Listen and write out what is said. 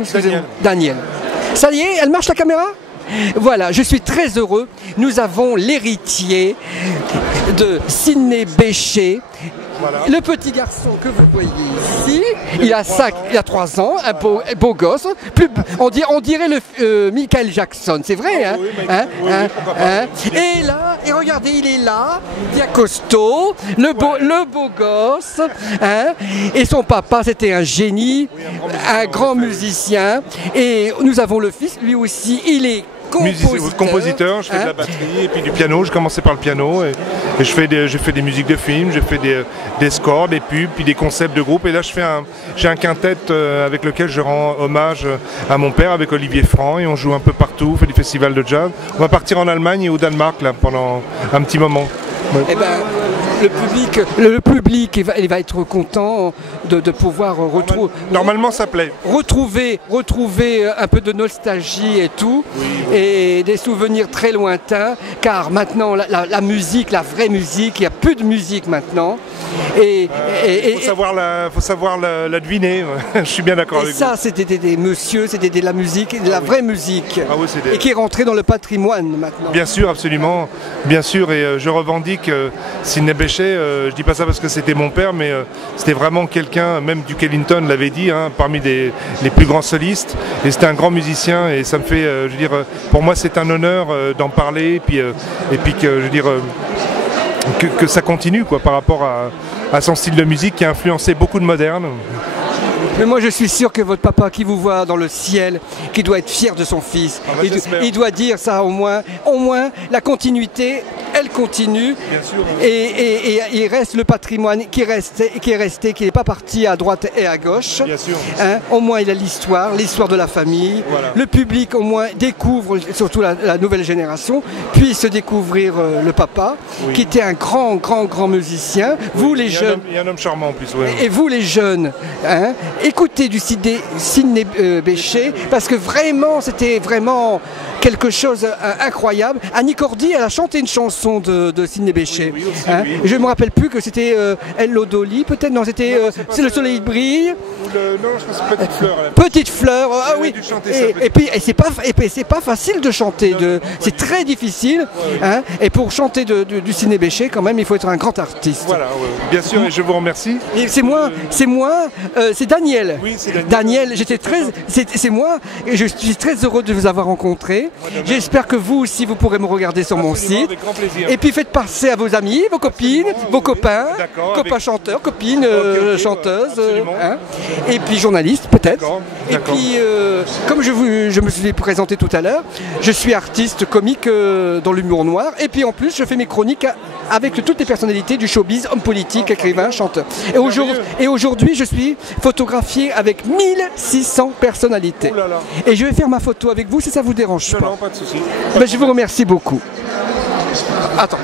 nom? Daniel. Daniel. Ça y est, elle marche la caméra? Voilà, je suis très heureux. Nous avons l'héritier de Sidney Bechet. Voilà. Le petit garçon que vous voyez ici, il a 3 ans, un beau gosse. On dirait le Michael Jackson, c'est vrai, hein, oui, Et là, et regardez, il est là, bien costaud, le beau gosse, hein. Et son papa, c'était un génie, un grand musicien. Et nous avons le fils, lui aussi, il est compositeur, je fais de la batterie et puis du piano. Je commençais par le piano et je fais des musiques de films, je fais des scores, des pubs, puis des concepts de groupe. Et là, j'ai un quintet avec lequel je rends hommage à mon père avec Olivier Franc et on joue un peu partout, on fait des festivals de jazz. On va partir en Allemagne et au Danemark là pendant un petit moment. Ouais. Eh ben, le public il va être content de pouvoir retrouver. Normalement, ça plaît. Retrouver un peu de nostalgie et tout, et des souvenirs très lointains, car maintenant la musique, la vraie musique, il n'y a plus de musique maintenant. Il faut savoir la deviner. Je suis bien d'accord avec vous. Et ça, c'était des messieurs, c'était de la musique, de la vraie musique, et qui est rentrée dans le patrimoine maintenant. Bien sûr, absolument, bien sûr, et je revendique Sidney Bechet. Je dis pas ça parce que c'était mon père, mais c'était vraiment quelqu'un, même Duke Ellington l'avait dit, hein, parmi les plus grands solistes. Et c'était un grand musicien, et ça me fait, je veux dire, pour moi, c'est un honneur d'en parler, et puis que, je veux dire. Que ça continue quoi, par rapport à son style de musique qui a influencé beaucoup de modernes. Mais moi je suis sûr que votre papa qui vous voit dans le ciel, qui doit être fier de son fils, il doit dire ça au moins la continuité, elle continue. Bien sûr. Et il reste le patrimoine qui est resté, qui n'est pas parti à droite et à gauche. Bien sûr. Hein, au moins il a l'histoire de la famille. Voilà. Le public au moins découvre, surtout la nouvelle génération, puisse découvrir le papa, qui était un grand musicien. Vous les jeunes. Il y a un homme charmant en plus. Ouais. Et vous les jeunes, hein, écoutez du Sidney Bechet, parce que vraiment, c'était vraiment quelque chose incroyable. Annie Cordy, elle a chanté une chanson de Sidney Bechet. Oui, aussi, hein. Je ne me rappelle plus que c'était Hello Dolly, peut-être. Non, c'était C'est le soleil brille. Non, je pense que Petite Fleur. Petite Fleur, ah oui. Et puis, c'est pas facile de chanter. C'est très difficile. Hein. Et pour chanter du Sidney Bechet, quand même, il faut être un grand artiste. Voilà, bien sûr, et je vous remercie. Et c'est Daniel. Oui, c'est Daniel. Daniel, c'est moi, et je suis très heureux de vous avoir rencontré. J'espère que vous aussi, vous pourrez me regarder sur mon site. Avec grand plaisir. Et puis faites passer à vos amis, vos copines, vos copains, copains chanteurs, copines chanteuses, hein. Et puis journalistes peut-être. Et puis, comme je me suis présenté tout à l'heure, je suis artiste comique dans l'humour noir. Et puis en plus, je fais mes chroniques avec toutes les personnalités du showbiz, hommes politiques, écrivains, chanteurs. Et aujourd'hui, je suis photographié avec 1600 personnalités. Et je vais faire ma photo avec vous si ça vous dérange pas. Non, pas de souci. Ben, je vous remercie beaucoup. Attends.